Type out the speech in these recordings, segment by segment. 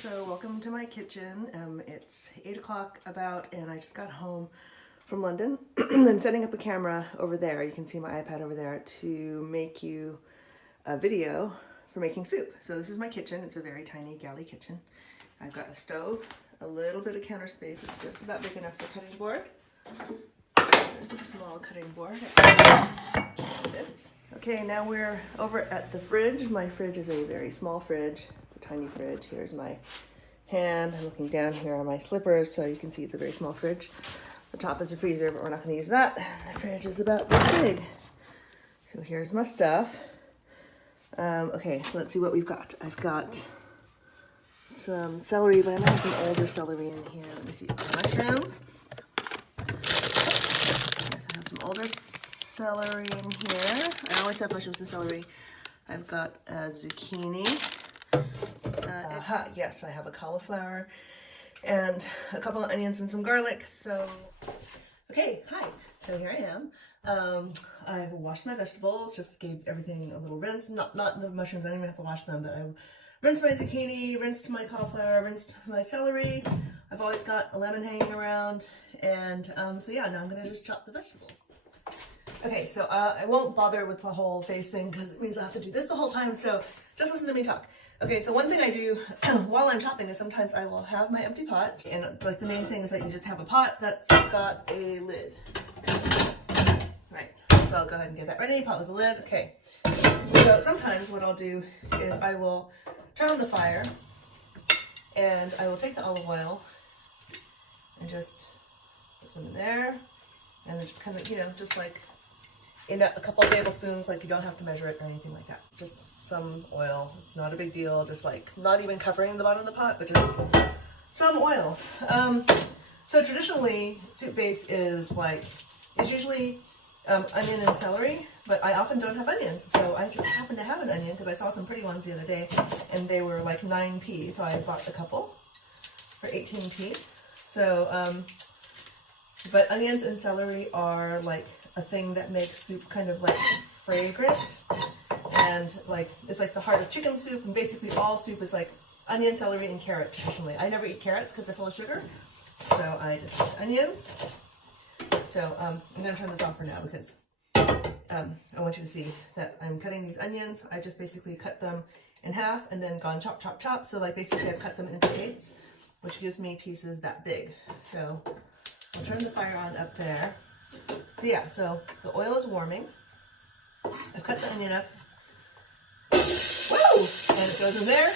So welcome to my kitchen. It's 8 o'clock about and I just got home from London. I'm setting up a camera over there. You can see my iPad over there to make you a video for making soup. So this is my kitchen. It's a very tiny galley kitchen. I've got a stove, a little bit of counter space. It's just about big enough for cutting board. There's a small cutting board. Okay, now we're over at the fridge. My fridge is a very small fridge. It's a tiny fridge. Here's my hand. I'm looking down. Here are my slippers, so you can see it's a very small fridge. The top is a freezer, but we're not going to use that. The fridge is about this big. So here's my stuff. Okay, so let's see what we've got. I've got some celery, but I might have some older celery in here. Let me see. Mushrooms. Yes, I have some older celery in here. I always have mushrooms and celery. I've got zucchini. Yes, I have a cauliflower and a couple of onions and some garlic. So, okay, hi. So here I am. I've washed my vegetables, just gave everything a little rinse. Not the mushrooms, I don't even have to wash them, but I rinsed my zucchini, rinsed my cauliflower, rinsed my celery. I've always got a lemon hanging around. And so yeah, now I'm gonna just chop the vegetables. Okay, so I won't bother with the whole face thing because it means I'll have to do this the whole time, so just listen to me talk. Okay, so one thing I do while I'm chopping is sometimes I will have my empty pot, and like the main thing is that you just have a pot that's got a lid. Right, so I'll go ahead and get that ready, pot with a lid, okay. So sometimes what I'll do is I will turn on the fire, and I will take the olive oil and just put some in there, and then just kind of, you know, just like in a couple of tablespoons, like you don't have to measure it or anything like that. Just some oil. It's not a big deal. Just like not even covering the bottom of the pot, but just some oil. So traditionally, soup base is usually onion and celery, but I often don't have onions. So I just happen to have an onion because I saw some pretty ones the other day, and they were like 9p. So I bought a couple for 18p. So, but onions and celery are like a thing that makes soup kind of like fragrant, and like it's like the heart of chicken soup, and basically all soup is like onion, celery, and carrot traditionally. I never eat carrots because they're full of sugar, so I just eat onions. So I'm going to turn this off for now because I want you to see that I'm cutting these onions. I just basically cut them in half and then gone chop, chop, chop. So like basically I've cut them into eighths, which gives me pieces that big. So I'll turn the fire on up there. So yeah, so the oil is warming. I've cut the onion up. Woo! And it goes in there.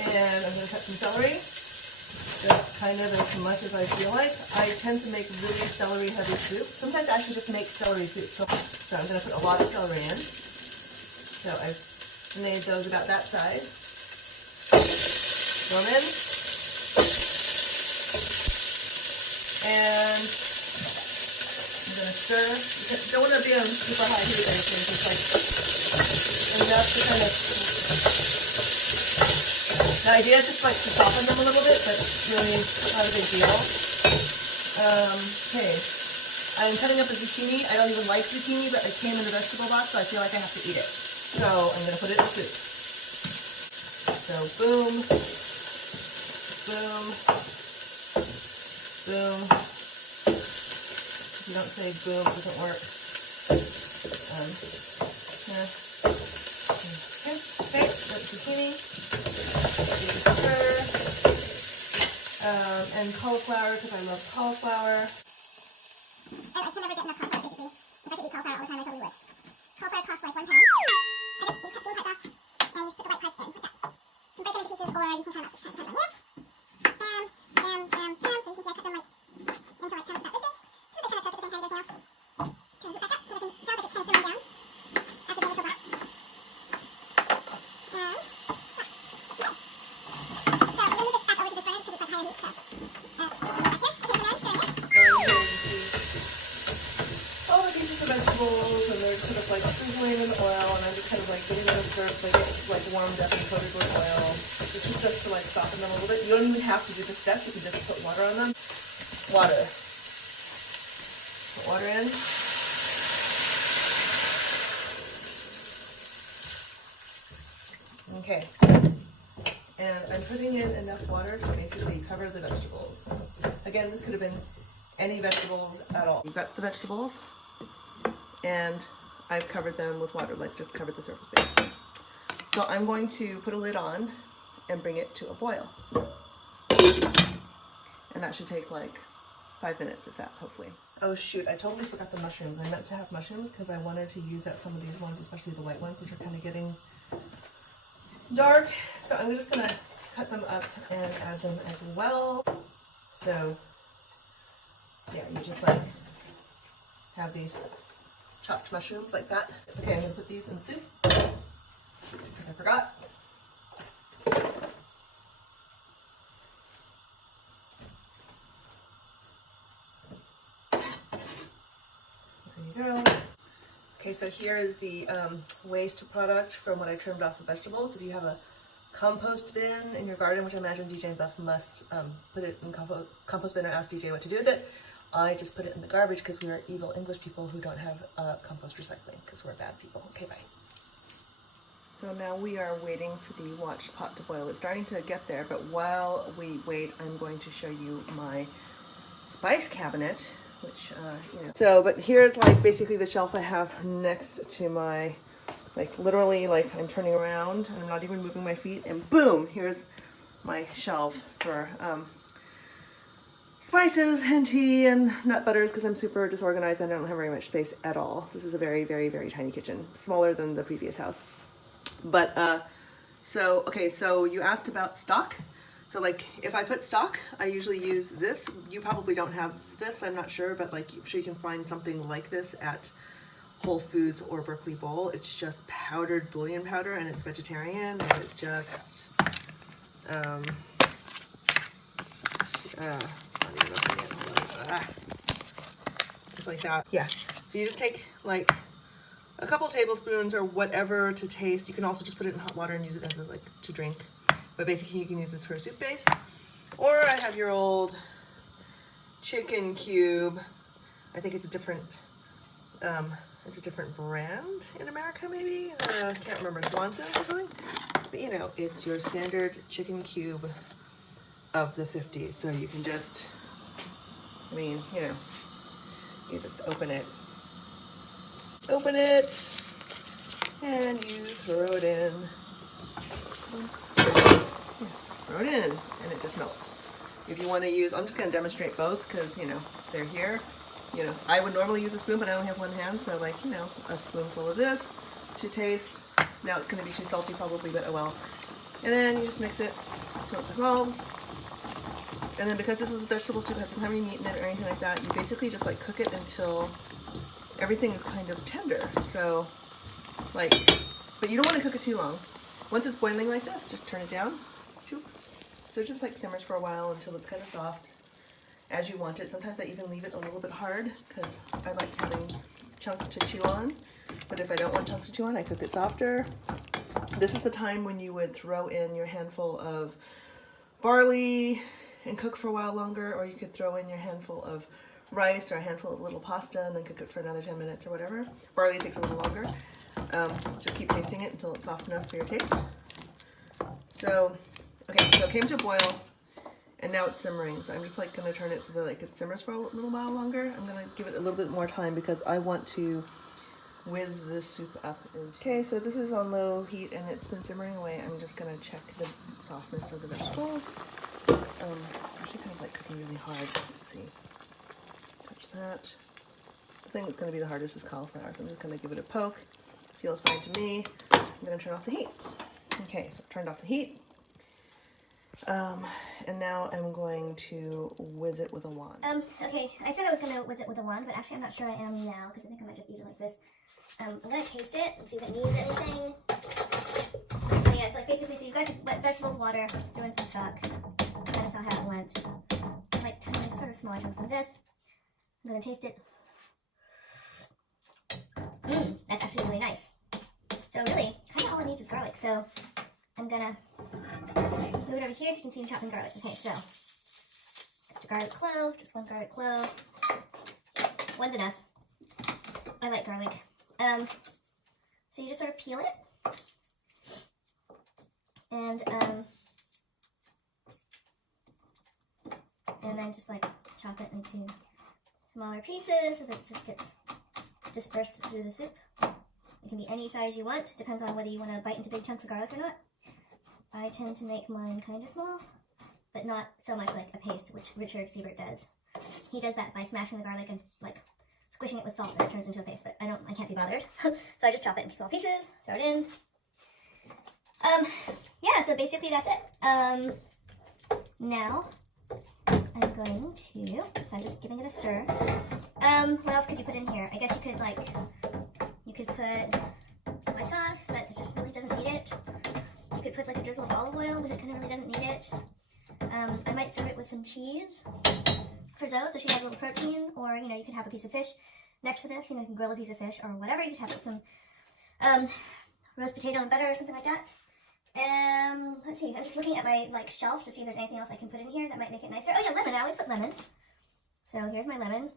And I'm going to cut some celery. Just kind of as much as I feel like. I tend to make really celery heavy soup. Sometimes I actually just make celery soup. So I'm going to put a lot of celery in. So I've made those about that size. Throw them in. And I'm going to stir. You don't want to be on super high heat or anything, just like enough to kind of, the idea is just like to soften them a little bit, but really not a big deal. Okay, I'm cutting up the zucchini. I don't even like zucchini, but it came in the vegetable box, so I feel like I have to eat it. So I'm going to put it in the soup. So boom, boom, boom. If you don't say boom, it doesn't work. Yeah. Okay, that's zucchini. Stir. And cauliflower, because I love cauliflower. And I can never get enough cauliflower, basically. If I could eat cauliflower all the time, I totally would. Cauliflower costs like £1. I just cut the green parts off, and you put the white parts in, like that. You can break them into pieces, or you can cut them up. Depends on you. Bam, bam, bam, bam. So you can see I cut them like into like chunks about this big. So they kind of cook at the same time as everything else. Turn it back up, so it sounds like it's kind of simmering down after the initial blast. And so we're going to move this back over to this burner because it's like higher heat. So back here. Okay, so now I'm stirring it. All the pieces of vegetables, and they're sort of like sizzling in oil, and I'm just kind of like giving them a stir, like warmed up and coated with oil. This is just to like soften them a little bit. You don't even have to do this step. You can just put water on them. Water. Put water in. Okay. And I'm putting in enough water to basically cover the vegetables. Again, this could have been any vegetables at all. You've got the vegetables, and I've covered them with water, like just covered the surface base. So I'm going to put a lid on and bring it to a boil. And that should take like 5 minutes, if that, hopefully. Oh shoot, I totally forgot the mushrooms. I meant to have mushrooms because I wanted to use up some of these ones, especially the white ones, which are kind of getting dark. So I'm just gonna cut them up and add them as well. So yeah, you just like have these chopped mushrooms like that. Okay, I'm gonna put these in soup because I forgot. There you go. Okay, so here is the waste product from when I trimmed off the vegetables. If you have a compost bin in your garden, which I imagine DJ and Beth must put it in compost bin or ask DJ what to do with it, I just put it in the garbage because we are evil English people who don't have compost recycling because we're bad people. Okay, bye. So now we are waiting for the watched pot to boil. It's starting to get there, but while we wait, I'm going to show you my spice cabinet, which, you know. So, but here's like basically the shelf I have next to my, like literally like I'm turning around and I'm not even moving my feet and boom, here's my shelf for spices and tea and nut butters because I'm super disorganized and I don't have very much space at all. This is a very, very, very tiny kitchen, smaller than the previous house. But, so, okay, so you asked about stock. So like if I put stock, I usually use this. You probably don't have this, I'm not sure, but like I'm sure you can find something like this at Whole Foods or Berkeley Bowl. It's just powdered bouillon powder and it's vegetarian and it's just, just like that. Yeah, so you just take like a couple tablespoons or whatever to taste. You can also just put it in hot water and use it as a, like to drink. But basically you can use this for a soup base. Or I have your old chicken cube. I think it's a different brand in America maybe. I can't remember, Swanson's or something. But you know, it's your standard chicken cube of the 50s. So you can just, I mean, you know, you just open it, and you throw it in. Throw it in, and it just melts. If you want to use, I'm just going to demonstrate both because, you know, they're here. You know, I would normally use a spoon, but I only have one hand, so like, you know, a spoonful of this to taste. Now it's going to be too salty probably, but oh well. And then you just mix it until it dissolves. And then because this is a vegetable soup, it doesn't have any meat in it or anything like that, you basically just like cook it until everything is kind of tender. So, like, but you don't want to cook it too long. Once it's boiling like this, just turn it down. So it just like simmers for a while until it's kind of soft as you want it. Sometimes I even leave it a little bit hard because I like having chunks to chew on. But if I don't want chunks to chew on, I cook it softer. This is the time when you would throw in your handful of barley and cook for a while longer, or you could throw in your handful of rice or a handful of little pasta and then cook it for another 10 minutes or whatever. Barley takes a little longer. Just keep tasting it until it's soft enough for your taste. So, okay, so it came to a boil and now it's simmering. So I'm just like going to turn it so that like it simmers for a little while longer. I'm going to give it a little bit more time because I want to whiz this soup up into. Okay, so this is on low heat and it's been simmering away. I'm just going to check the softness of the vegetables. Actually kind of like cooking really hard. Let's see. Touch that. The thing that's going to be the hardest is cauliflower. So I'm just going to give it a poke. Feels fine to me. I'm going to turn off the heat. Okay, so I've turned off the heat. And now I'm going to whiz it with a wand. Okay, I said I was gonna whiz it with a wand, but actually I'm not sure I am now, because I think I might just eat it like this. I'm gonna taste it and see if it needs anything. So yeah, it's like basically, so you've got wet vegetables, water, throw in some stock. Kind of saw how it went. Like tiny, sort of smaller chunks like this. I'm gonna taste it. That's actually really nice. So really, kind of all it needs is garlic. So I'm gonna move it over here so you can see me chopping garlic. Okay, so got your garlic clove, just one garlic clove. One's enough. I like garlic. So you just sort of peel it. And and then just like chop it into smaller pieces so that it just gets dispersed through the soup. It can be any size you want, depends on whether you want to bite into big chunks of garlic or not. I tend to make mine kind of small, but not so much like a paste, which Richard Siebert does. He does that by smashing the garlic and like squishing it with salt and it turns into a paste, but I can't be bothered. So I just chop it into small pieces, throw it in. Yeah, so basically that's it. Now I'm going to, so I'm just giving it a stir. What else could you put in here? I guess you could put soy sauce, but it just really doesn't need it. You could put like a drizzle of olive oil, but it kind of really doesn't need it. I might serve it with some cheese for Zoe, so she has a little protein, or, you know, you could have a piece of fish next to this. You know, you can grill a piece of fish or whatever. You could have it with some roast potato and butter or something like that. Let's see, I'm just looking at my like shelf to see if there's anything else I can put in here that might make it nicer. Oh yeah, lemon, I always put lemon. So here's my lemon.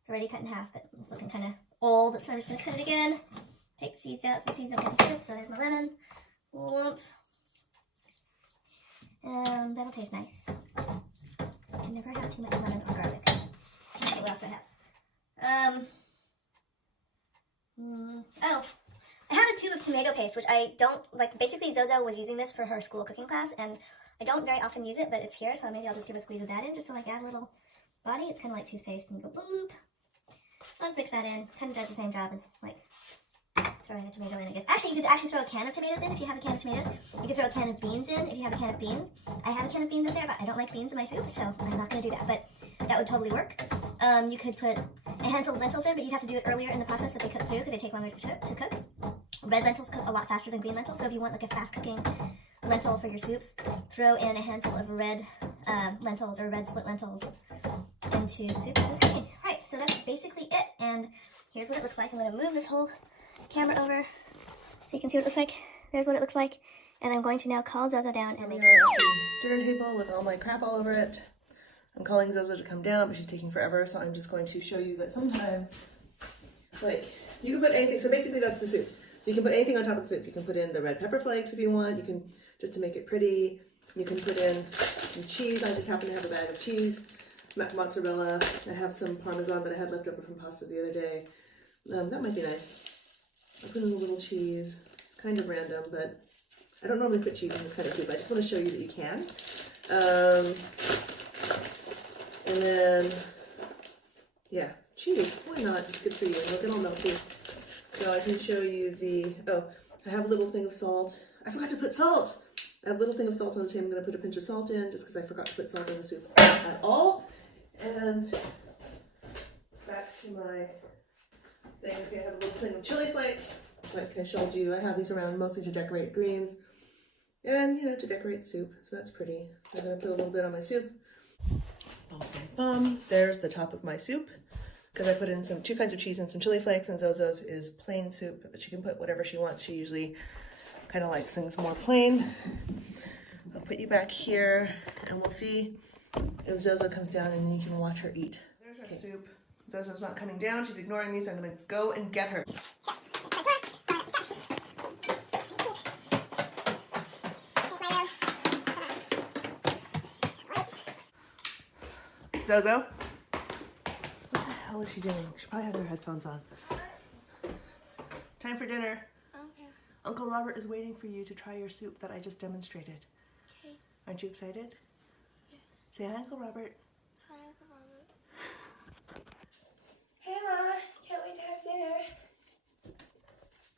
It's already cut in half, but it's looking kind of old, so I'm just going to cut it again. Take the seeds out so the seeds don't get in the soup. So there's my lemon. Whoop. That'll taste nice. I never have too much lemon or garlic. Okay, what else do I have? Oh, I have a tube of tomato paste, which I don't, like, basically Zozo was using this for her school cooking class, and I don't very often use it, but it's here, so maybe I'll just give a squeeze of that in, just to, like, add a little body. It's kind of like toothpaste, and go boop, boop. I'll just mix that in. Kind of does the same job as, like, throwing a tomato in, I guess. Actually, you could actually throw a can of tomatoes in if you have a can of tomatoes. You could throw a can of beans in if you have a can of beans. I have a can of beans in there, but I don't like beans in my soup, so I'm not going to do that, but that would totally work. You could put a handful of lentils in, but you'd have to do it earlier in the process that they cook through, because they take longer to cook. Red lentils cook a lot faster than green lentils, so if you want like a fast cooking lentil for your soups, throw in a handful of red lentils or red split lentils into the soup that is cooking. Right, so that's basically it, and here's what it looks like. I'm going to move this whole camera over so you can see what it looks like. There's what it looks like, and I'm going to now call Zozo down and make We are at the dinner table with all my crap all over it. I'm calling Zozo to come down, but she's taking forever, so I'm just going to show you that sometimes, like, you can put anything. So basically that's the soup. So you can put anything on top of the soup. You can put in the red pepper flakes if you want. You can, just to make it pretty, you can put in some cheese. I just happen to have a bag of cheese, mozzarella. I have some Parmesan that I had left over from pasta the other day. That might be nice. I put in a little cheese. It's kind of random, but I don't normally put cheese in this kind of soup. I just want to show you that you can. And then, yeah, cheese. Why not? It's good for you. Look, it'll melt too. So I can show you the, I have a little thing of salt. I forgot to put salt. I have a little thing of salt on the table. I'm going to put a pinch of salt in just because I forgot to put salt in the soup at all. And back to my thing. Okay, I have a little thing of chili flakes. Like I showed you, I have these around mostly to decorate greens and, you know, to decorate soup. So that's pretty. So I'm going to put a little bit on my soup. There's the top of my soup. Because I put in two kinds of cheese and some chili flakes, and Zozo's is plain soup, but she can put whatever she wants. She usually kind of likes things more plain. I'll put you back here, and we'll see if Zozo comes down, and then you can watch her eat. There's our soup. Zozo's not coming down. She's ignoring me, so I'm going to go and get her. Zozo? What is she doing? She probably has her headphones on. Time for dinner. Okay. Uncle Robert is waiting for you to try your soup that I just demonstrated. Okay. Aren't you excited? Yes. Say hi, Uncle Robert. Hi, Uncle Robert. Hey, Ma. Can't wait to have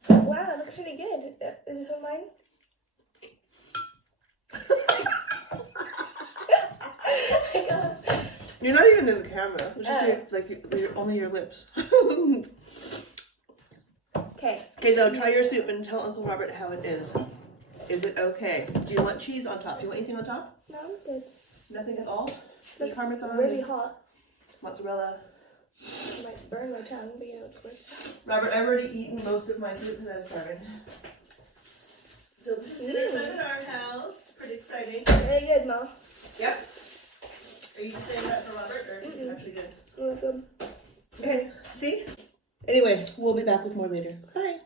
dinner. Wow, it looks really good. Is this one mine? Oh my God. You're not even in the camera. It's just only your lips. Okay. Okay, so try your soup and tell Uncle Robert how it is. Is it okay? Do you want cheese on top? Do you want anything on top? No, I'm good. Nothing at all? It's Parmesan? really hot. Mozzarella? It might burn my tongue, but you know it's good. Robert, I've already eaten most of my soup because I was starving. So this is dinner time at our house. Pretty exciting. Really good, Ma. Yep. Are you just saying that for Robert, or is it actually good? Really good. Okay, see? Anyway, we'll be back with more later. Bye.